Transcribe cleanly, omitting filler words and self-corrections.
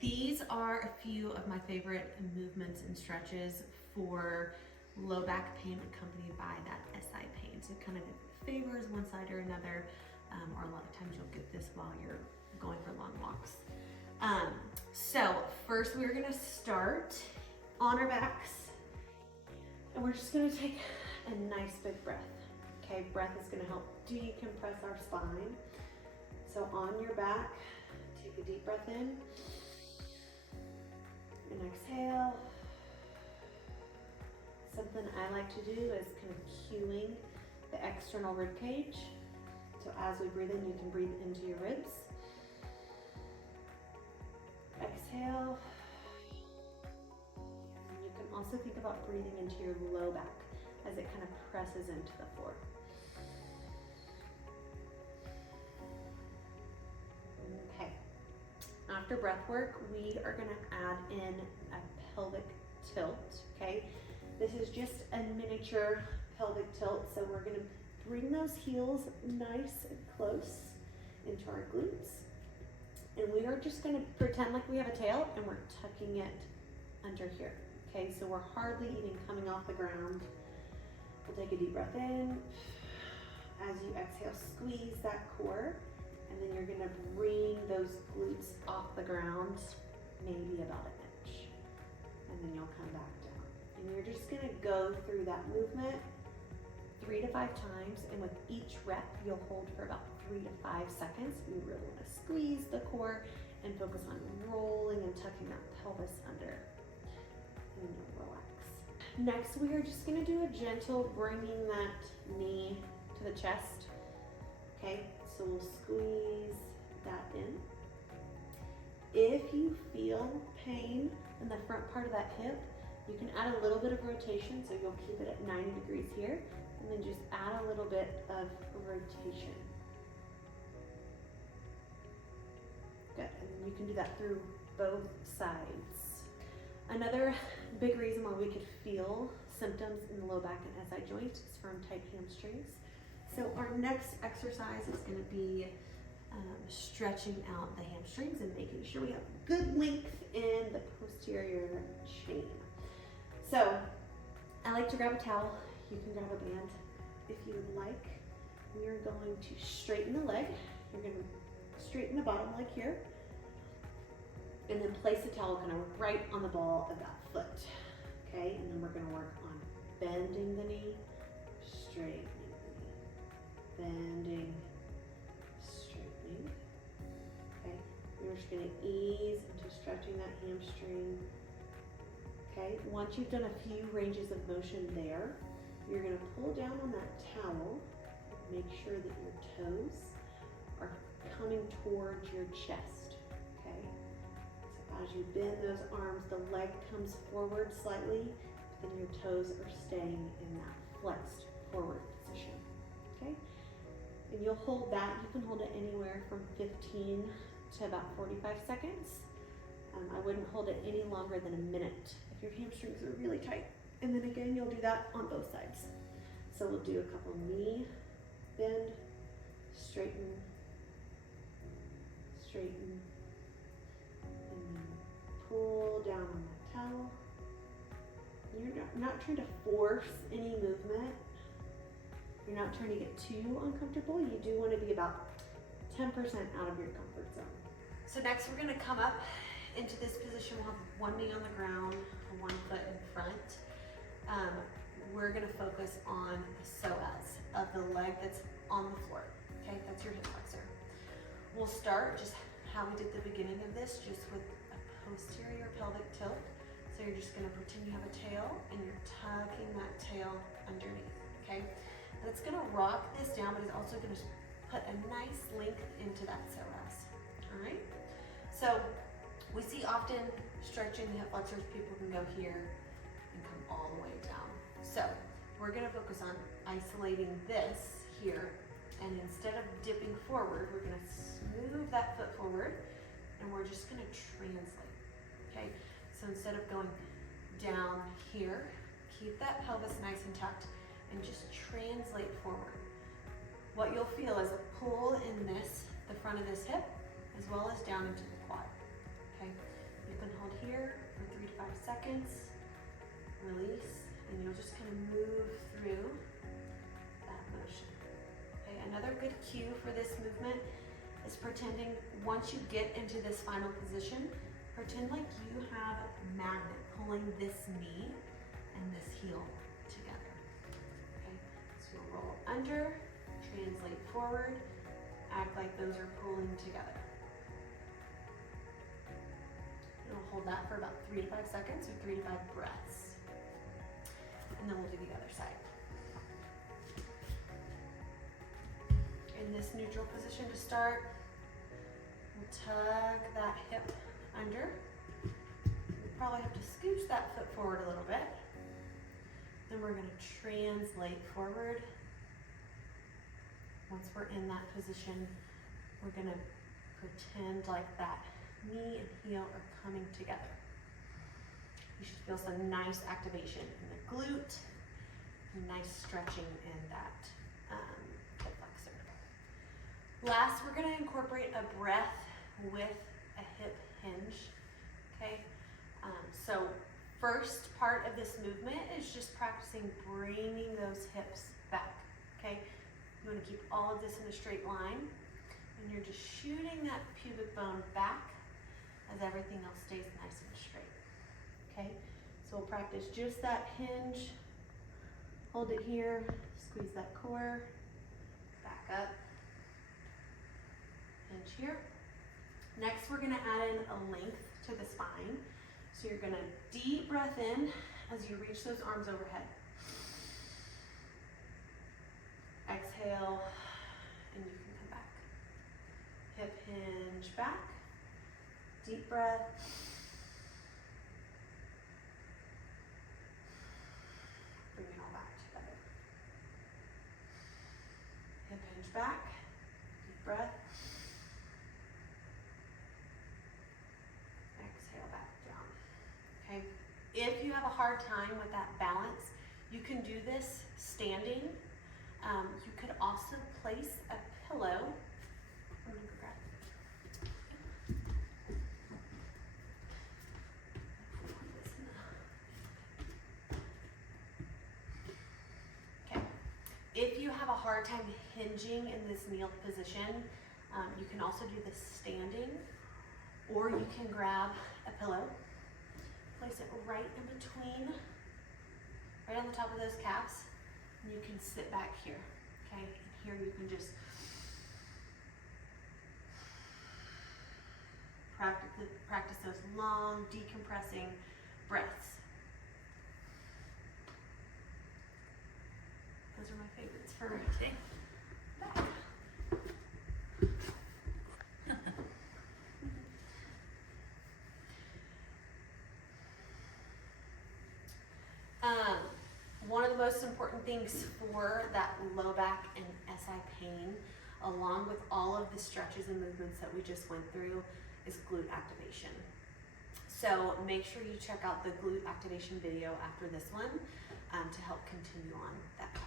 These are a few of my favorite movements and stretches for low back pain accompanied by that SI pain. So it kind of favors one side or another, or a lot of times you'll get this while you're going for long walks. So first we're gonna start on our backs, and we're just gonna take a nice big breath. Okay, breath is gonna help decompress our spine. So on your back, take a deep breath in and exhale. Something I like to do is kind of cueing the external rib cage. So as we breathe in, you can breathe into your ribs. Exhale. And you can also think about breathing into your low back as it kind of presses into the floor. Okay. After breath work, we are going to add in a pelvic tilt, okay? This is just a miniature pelvic tilt, so we're going to bring those heels nice and close into our glutes. And we are just going to pretend like we have a tail and we're tucking it under here, okay? So we're hardly even coming off the ground. We'll take a deep breath in. As you exhale, squeeze that core. And then you're gonna bring those glutes off the ground, maybe about an inch. And then you'll come back down. And you're just gonna go through that movement 3 to 5 times. And with each rep, you'll hold for about 3 to 5 seconds. You really wanna squeeze the core and focus on rolling and tucking that pelvis under. And you'll relax. Next, we are just gonna do a gentle bringing that knee to the chest. Okay, so we'll squeeze that in. If you feel pain in the front part of that hip, you can add a little bit of rotation, so you'll keep it at 90 degrees here, and then just add a little bit of rotation. Good, and then you can do that through both sides. Another big reason why we could feel symptoms in the low back and SI joint is from tight hamstrings. So our next exercise is going to be stretching out the hamstrings and making sure we have good length in the posterior chain. So I like to grab a towel. You can grab a band if you would like. We are going to straighten the leg. You're going to straighten the bottom leg here. And then place the towel kind of right on the ball of that foot. Okay, and then we're going to work on bending the knee, straightening. Bending, straightening. Okay, you're just going to ease into stretching that hamstring. Okay, once you've done a few ranges of motion there, you're going to pull down on that towel. Make sure that your toes are coming towards your chest. Okay, so as you bend those arms, the leg comes forward slightly, and your toes are staying in that flexed forward position. Okay. And you'll hold that, you can hold it anywhere from 15 to about 45 seconds. I wouldn't hold it any longer than a minute if your hamstrings are really tight. And then again, you'll do that on both sides. So we'll do a couple knee, bend, straighten, straighten, and then pull down on that towel. You're not trying to force any movement. You're not trying to get too uncomfortable. You do want to be about 10% out of your comfort zone. So next we're going to come up into this position. We'll have one knee on the ground, one foot in front. We're going to focus on the psoas of the leg that's on the floor. Okay, that's your hip flexor. We'll start just how we did the beginning of this, just with a posterior pelvic tilt. So you're just going to pretend you have a tail and you're tucking that tail underneath. Okay. It's going to rock this down, but it's also going to put a nice length into that psoas. All right? So we see often stretching the hip flexors, people can go here and come all the way down. So we're going to focus on isolating this here, and instead of dipping forward, we're going to smooth that foot forward, and we're just going to translate. Okay? So instead of going down here, keep that pelvis nice and tucked, and just translate forward. What you'll feel is a pull in this, the front of this hip, as well as down into the quad, okay? seconds, release, and you'll just kind of move through that motion. Okay, another good cue for this movement is pretending, once you get into this final position, pretend like you have a magnet pulling this knee and this heel together. Okay, so you'll roll under, translate forward, act like those are pulling together. You'll hold that for about 3 to 5 seconds or 3 to 5 breaths. And then we'll do the other side. In this neutral position to start, we'll tug that hip under. We'll probably have to scooch that foot forward a little bit. Then we're going to translate forward. Once we're in that position, we're going to pretend like that knee and heel are coming together. You should feel some nice activation in the glute, nice stretching in that hip flexor. Last, we're going to incorporate a breath with a hip hinge. Okay, so first part of this movement is just practicing bringing those hips back. Okay, you want to keep all of this in a straight line, and you're just shooting that pubic bone back as everything else stays nice and straight. Okay, so we'll practice just that hinge. Hold it here, squeeze that core, back up, hinge here. Next, we're gonna add in a length to the spine. So you're gonna deep breath in as you reach those arms overhead. Exhale, and you can come back. Hip hinge back, deep breath. Bring it all back together. Hip hinge back, deep breath. Exhale back down. Okay, if you have a hard time with that balance, you can do this standing. You could also place a pillow. I'm gonna go grab it. Okay, if you have a hard time hinging in this kneel position, you can also do this standing, or you can grab a pillow, place it right in between, right on the top of those calves, and you can sit back here, okay? And here you can just practice those long, decompressing breaths. Those are my favorites for back. One of the most important things for that low back and SI pain, along with all of the stretches and movements that we just went through, is glute activation. So make sure you check out the glute activation video after this one to help continue on that.